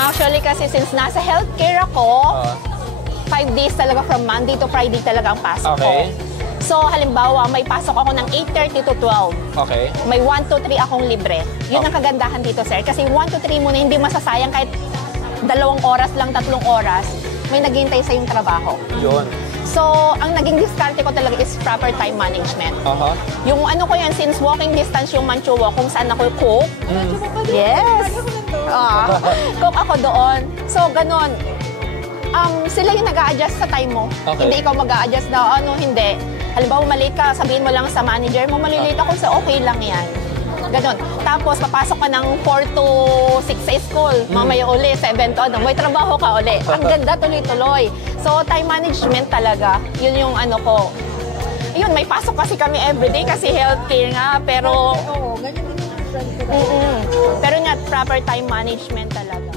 Actually kasi since nasa healthcare ako, 5 days talaga from Monday to Friday talaga ang pasok ko. So halimbawa, may pasok ako ng 8:30 to 12. Okay. May 1 to 3 akong libre. Yun ang kagandahan dito, sir. Kasi 1 to 3 mo na hindi masasayang kahit 2 oras lang, 3 oras, may naghihintay sa yung trabaho. Yun. So, ang naging diskarte ko talaga is proper time management. Yung ano ko yan, since walking distance yung Manchuo, kung saan ako cook. Yes! Cook ako doon. So, ganun. Sila yung nag-a-adjust sa time mo. Hindi ikaw mag-a-adjust na, hindi. Halimbawa, malate ka, sabihin mo lang sa manager mo, malilate ako, so okay lang yan. Ganon. Tapos, papasok ka ng 4 to 6 sa school. Mamaya uli, 7 to may trabaho ka uli. Ang ganda, tuloy-tuloy. So, time management talaga. Yun yung ano ko. Yun, may pasok kasi kami everyday kasi healthcare nga. Pero, Oo, ganyan din yung friend ko. pero nga, proper time management talaga.